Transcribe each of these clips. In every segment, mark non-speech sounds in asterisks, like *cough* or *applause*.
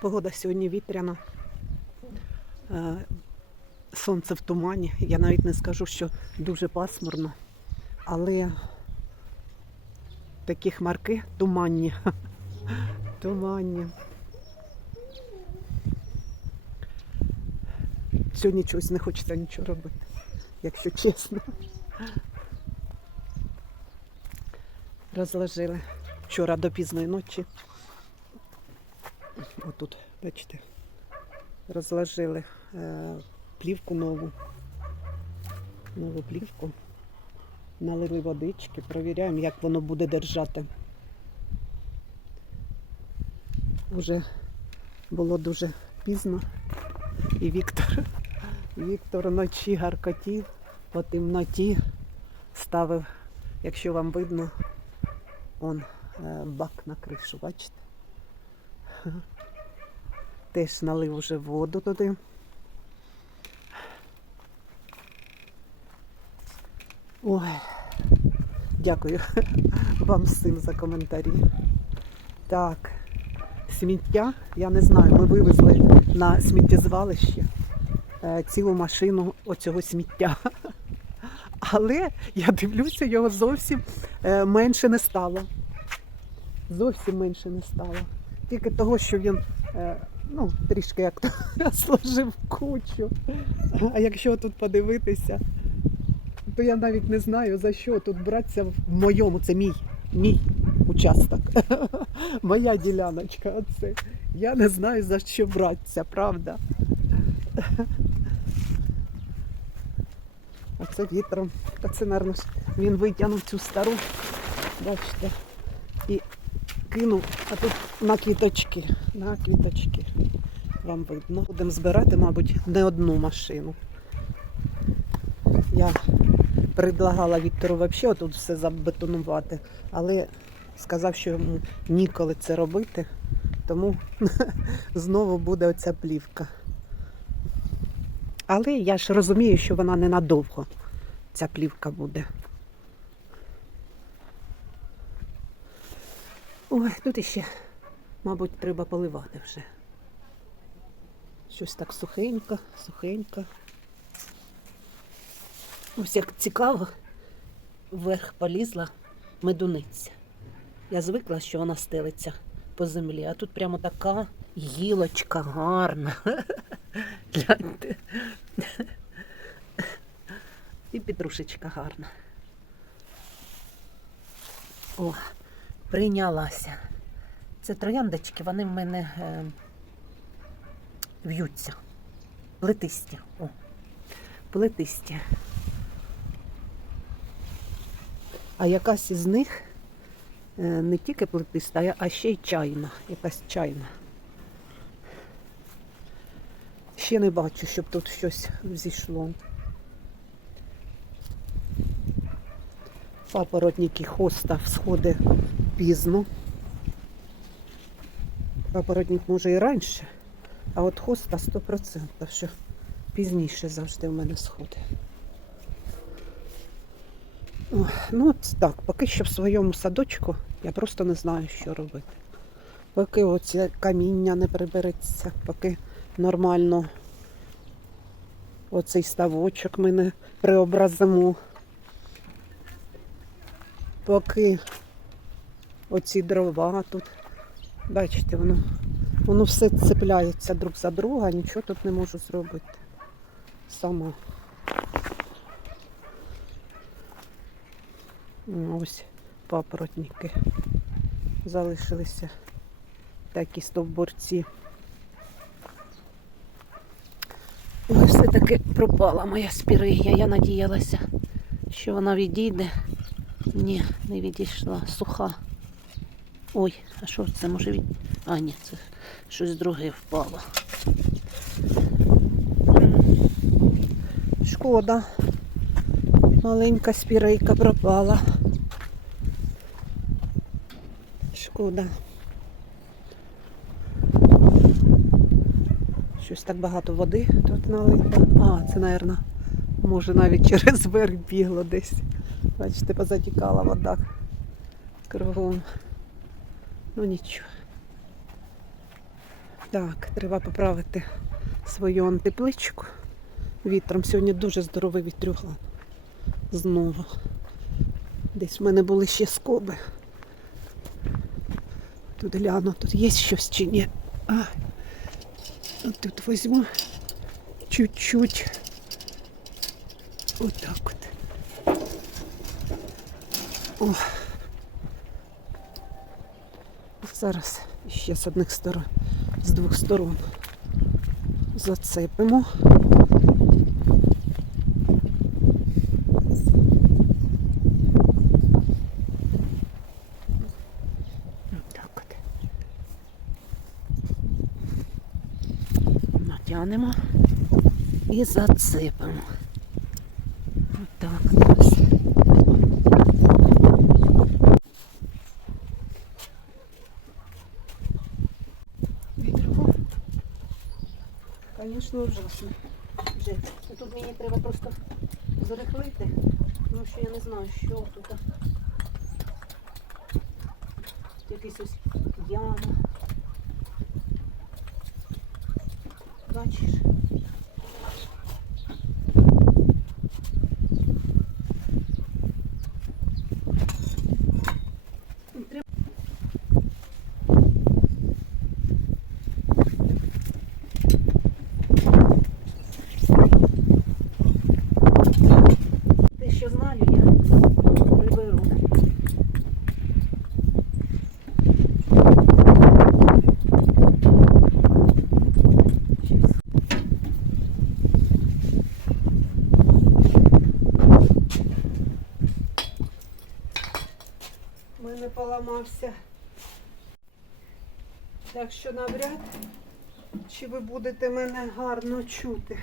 Погода сьогодні вітряна. Е, Сонце в тумані. Я навіть не скажу, що дуже пасмурно, але такі хмарки туманні. *laughs* Туманні. Сьогодні чогось не хочеться нічого робити, якщо чесно. Розложили вчора до пізної ночі. Отут, бачите, розложили е, плівку нову. Нову плівку. Налили водички, провіряємо, як воно буде держати. Уже було дуже пізно. І Віктор, Віктор вночі гаркотів, по темноті ставив, якщо вам видно, он е, бак на кришу, бачите? Теж налив уже воду туди. Ой, дякую вам всім за коментарі. Так, сміття, я не знаю, ми вивезли на сміттєзвалище е, цілу машину оцього сміття. Але я дивлюся, його зовсім е, менше не стало. Зовсім менше не стало. Тільки того, що він е, ну, трішки як то *laughs* сложив кучу. А якщо тут подивитися, то я навіть не знаю за що тут братися в моєму, це мій, мій участок. *laughs* Моя діляночка. Оце. Я не знаю за що братися, правда. *laughs* Оце вітром. Оце, мабуть, він витягнув цю стару, бачите, і кинув, а тут на квіточки. На квіточки. Вам видно. Будемо збирати, мабуть, не одну машину. Я предлагала Віктору взагалі тут все забетонувати, але сказав, що йому ніколи це робити, тому *laughs* знову буде оця плівка. Але я ж розумію, що вона ненадовго ця плівка буде. Ой, тут іще, мабуть, треба поливати вже. Щось так сухенько, сухенько. Ось як цікаво, вверх полізла медуниця. Я звикла, що вона стелиться по землі, а тут прямо така гілочка гарна. *laughs* Гляньте. І петрушечка гарна. О, прийнялася. Це трояндочки, вони в мене е, в'ються. Плетисті. О, плетисті. А якась із них е, не тільки плетиста, а ще й чайна. Якась чайна. Ще не бачу, щоб тут щось зійшло. Папоротники хоста всходить пізно. Папоротник може і раніше, а от хоста 100%, що пізніше завжди в мене сходить. Ну, от так, поки що в своєму садочку я просто не знаю, що робити. Поки оце каміння не прибереться, поки нормально оцей ставочок ми не преобразимо. Поки оці дрова тут, бачите, воно, воно все цепляється друг за друга, нічого тут не можу зробити. Сама. Ну, Ось папоротники залишилися такі стовбурці. Все-таки пропала моя спірия. Я надіялася, що вона відійде. Ні, не відійшла. Суха. Ой, а що це може від... А, ні, це щось друге впало. Шкода. Маленька спірейка пропала. Шкода. Щось так багато води тут налито. А, це, мабуть, може навіть *laughs* через верх бігло десь. Бачите, позатікала вода кругом. Ну нічого. Так, треба поправити свою антипличку. Вітром сьогодні дуже здоровий вітрюгла. Знову. Десь в мене були ще скоби. Тут гляну, тут є щось чи ні. А, тут візьму чуть-чуть. Отак от. О. Зараз ще з одних сторон, з двох сторон зацепимо. Так от. Натягнемо і зацепимо. Отак от ось. Вітрюгу. Звісно, ужасно. Ну, Тут мені треба просто зарихлити, тому що я не знаю, що. Тут якийсь ось яма. Бачиш? Треба Те, що знаю, я приберу. У мене поламався. Так що навряд, чи ви будете мене гарно чути.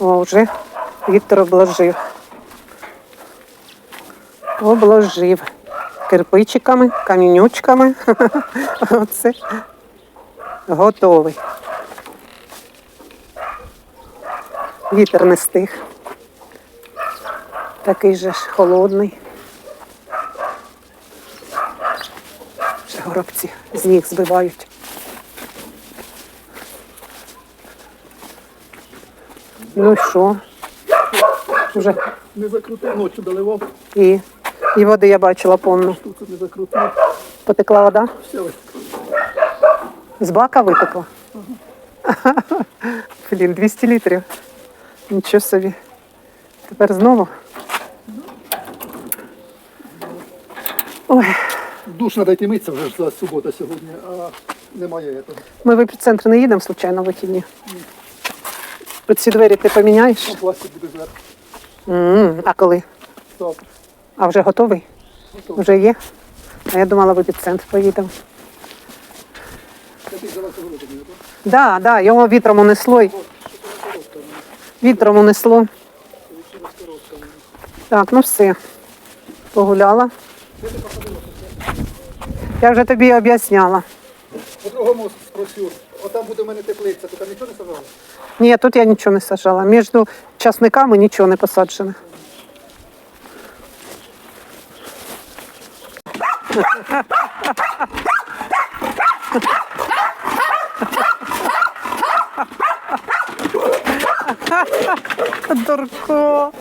Вже Віктор обложив. Обложив. Кирпичиками, камінючками. *laughs* Оце готовий. Вітер не стих. Такий же ж холодний. Вже горобці з ніг збивають. Ну що? Вже Не закрутив, ночі доливав, і, і води я бачила повну. тут не закрутив. Потекла вода? Все. З бака витекла. Блін, 200 літрів. Нічого собі. Тепер знову. Ой, Душ треба йти митися вже за субота сьогодні, а немає ми в епіцентр не їдемо случайно в вихідні. Тут ці двері ти поміняєш? Пластик буде зверху. М, А коли? Завтра. А вже готовий? Готовий. Вже є? А я думала, в епіцентр поїдемо. Я ти взяла цього року, так? Да, да, його вітром унесло. й- Вітром унесло. Так, ну все. Погуляла. Я вже тобі об'ясняла. По-другому спросю. Отам буде в мене теплиця, то там нічого не сажали? Ні, тут я нічого не сажала. Між часниками нічого не посаджено. Дурко.